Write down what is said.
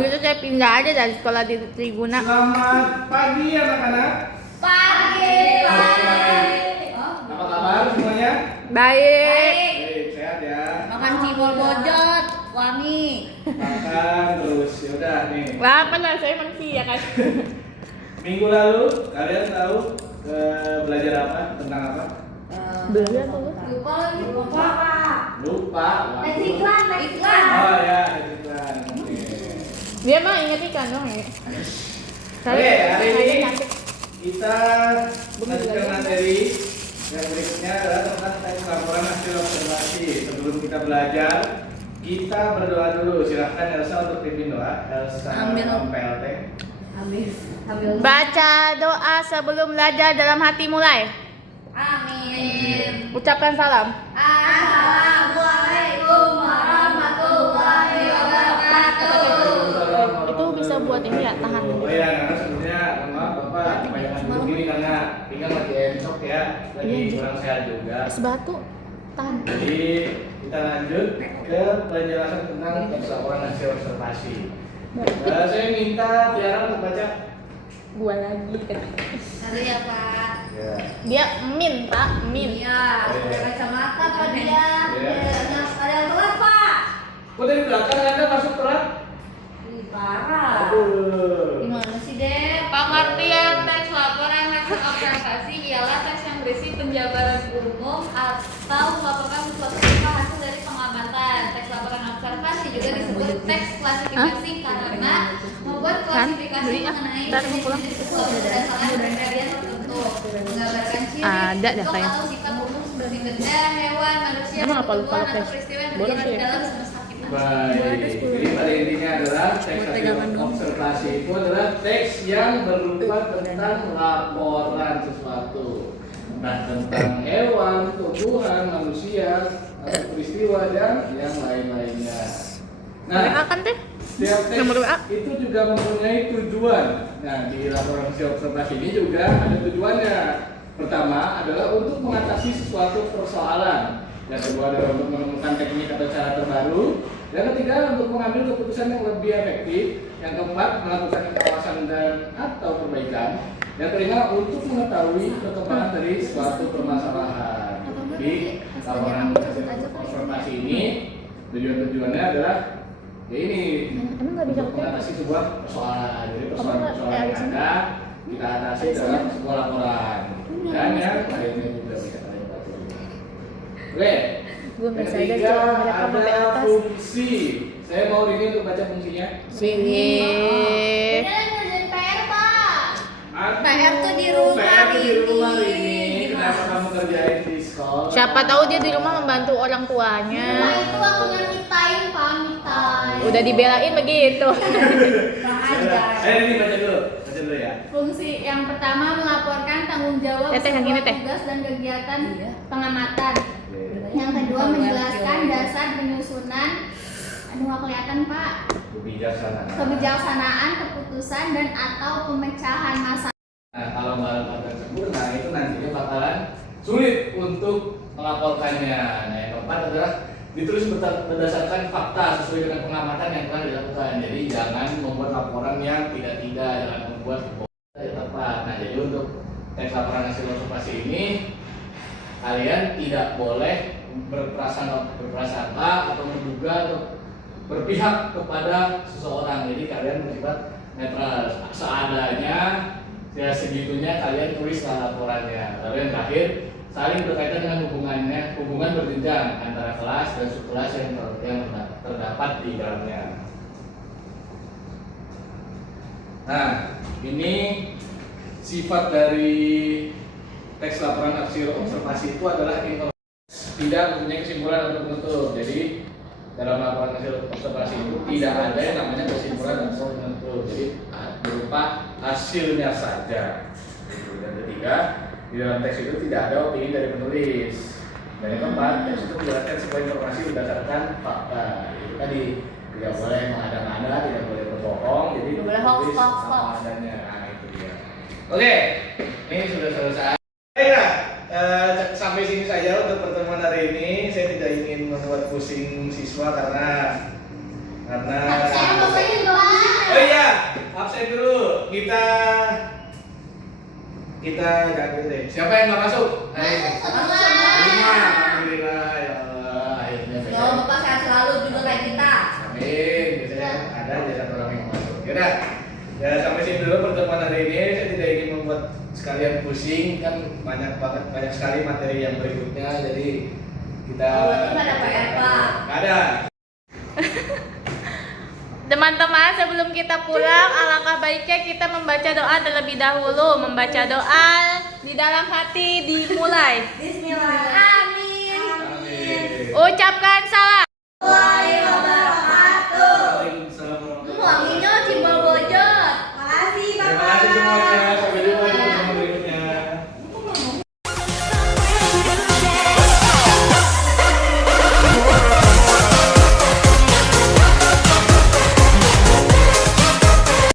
gitu saya pindah aja dari sekolah di Triguna. Selamat pagi anak-anak. Pagi. Apa kabar semuanya? Baik. Baik, sehat ya. Makan cibol bojot, wangi. Makan terus, yaudah nih. Lapar lah saya manusia kan. Minggu lalu kalian tahu belajar apa? Tentang apa? Belajar tuh. Lupa lagi. Lupa. Lupa. Waduh. Iklan. Oh ya, iklan. Oke. Dia mah inget ikan dong ya. Oke, hari ini nanti. kita melanjutkan materi yang berikutnya adalah tentang teks laporan hasil observasi. Sebelum kita belajar, kita berdoa dulu. Silahkan Elsa untuk pimpin doa. Elsa Ambil. PLT. Ambil. Baca doa sebelum belajar dalam hati mulai. Amin. Ucapkan salam. Assalamualaikum warahmatullahi wabarakatuh. Itu bisa buat ini ya, tahan. Oh iya, karena sebenarnya maaf Bapak kebanyakan duduk gini karena pinggang lagi encok ya, lagi kurang sehat juga. Es batu, tahan. Jadi kita lanjut ke penjelasan tentang teks laporan hasil observasi. Saya minta Tiara untuk baca. Gua lagi kan. Satu ya Pak. Ya. Dia minta min. Iya, ada kacamata Pak dia. Iya. Ada yang telat Pak. Kok dari belakang Anda masuk telat? Ih, parah. Aduh. Gimana sih Dep? Pengertian teks laporan hasil observasi ialah teks yang berisi penjabaran umum atau melaporkan sesuatu berupa hasil dari pengamatan. Teks laporan observasi juga disebut teks klasifikasi karena membuat klasifikasi mengenai jenis-jenis sesuatu berdasarkan kriteria tertentu, menggambarkan ciri, Ada dah bentuk kayak. atau sifat umum seperti benda, hewan, manusia, Emang apa lu pertumbuhan, kalau atau tes? peristiwa yang Boleh terjadi sih. dalam semesta kita. Baik, jadi pada intinya adalah teks hasil observasi itu adalah teks yang berupa tentang laporan sesuatu. Nah, tentang hewan, tumbuhan, manusia, atau peristiwa dan yang lain-lainnya. Nah, Akan teh. setiap teks Nomor WA. itu juga mempunyai tujuan. Nah, di laporan hasil observasi ini juga ada tujuannya. Pertama adalah untuk mengatasi sesuatu persoalan. Yang kedua adalah untuk menemukan teknik atau cara terbaru. Yang ketiga untuk mengambil keputusan yang lebih efektif. Yang keempat melakukan pengawasan dan atau perbaikan. Yang kelima untuk mengetahui perkembangan dari suatu permasalahan. Jadi laporan hasil observasi ini tujuannya adalah ya ini Emang nggak bisa untuk mengatasi sebuah persoalan. Jadi persoalan-persoalan yang ada kita atasi dalam sebuah laporan. Dan yang lainnya juga bisa kalian bantu. Oke. Gua Yang nggak sadar ketiga kalau mereka sampai ada atas. fungsi. Saya mau ini untuk baca fungsinya. Sini. ngerjain PR Pak. Aduh, PR tuh di rumah PR tuh di rumah ini. ini. Kenapa kamu kerjain di sekolah? Siapa tahu dia di rumah membantu orang tuanya. Nah itu waktunya me time Pak, me time. Udah dibelain begitu. Ini baca dulu ya. Fungsi yang pertama melaporkan tanggung jawab Teh, yang ini, sebuah Teh. tugas dan kegiatan pengamatan. Oke. Yang kedua menjelaskan dasar penyusunan, aduh nggak kelihatan Pak, kebijaksanaan keputusan dan atau pemecahan masalah. Nah, kalau nggak laporan sempurna itu nantinya bakalan sulit untuk melaporkannya. Nah, yang keempat adalah ditulis berdasarkan fakta sesuai dengan pengamatan yang telah dilakukan. Jadi jangan membuat laporan yang tidak-tidak, jangan membuat yang tepat. Nah, jadi untuk teks laporan hasil observasi ini kalian tidak boleh berprasangka atau menduga atau berpihak kepada seseorang. Jadi kalian bersifat netral, seadanya ya segitunya kalian tulis laporannya. Lalu yang terakhir saling berkaitan dengan hubungan berjenjang antara kelas dan subkelas yang terdapat di dalamnya. Nah, ini sifat dari teks laporan hasil observasi itu adalah tidak mempunyai kesimpulan atau penutup. Jadi dalam laporan hasil observasi itu tidak ada yang namanya kesimpulan atau penutup. Jadi berupa hasilnya saja. Dan ketiga, di dalam teks itu tidak ada opini dari penulis. Dan yang keempat, teks itu menjelaskan sebuah informasi berdasarkan fakta. Itu tadi tidak boleh mengada-ngada, tidak boleh berbohong. Jadi Tidak boleh hoax, tulis hoax, apa hoax. adanya. Nah, itu dia. Oke, ini sudah selesai. Baiklah, sampai sini saja untuk pertemuan hari ini. Saya tidak ingin membuat pusing siswa karena Saya mau sayang doa. Oh iya, absen dulu. Kita jangan gitu deh. Siapa yang nggak masuk? Ayo. Lima. Alhamdulillah ya Allah. Akhirnya Semoga Bapak sehat selalu juga kayak kita. Amin. Biasanya ada aja satu orang yang masuk. Yaudah. Ya sampai sini dulu pertemuan hari ini. Saya tidak ingin membuat sekalian pusing, kan banyak sekali materi yang berikutnya. Jadi kita. Oh, berarti nggak ada PR, Pak? Nggak ada. Teman-teman, sebelum kita pulang, alangkah baiknya kita membaca doa terlebih dahulu. Membaca doa di dalam hati dimulai. Bismillah. Amin. Amin. Ucapkan salam. Waalaikumsalam.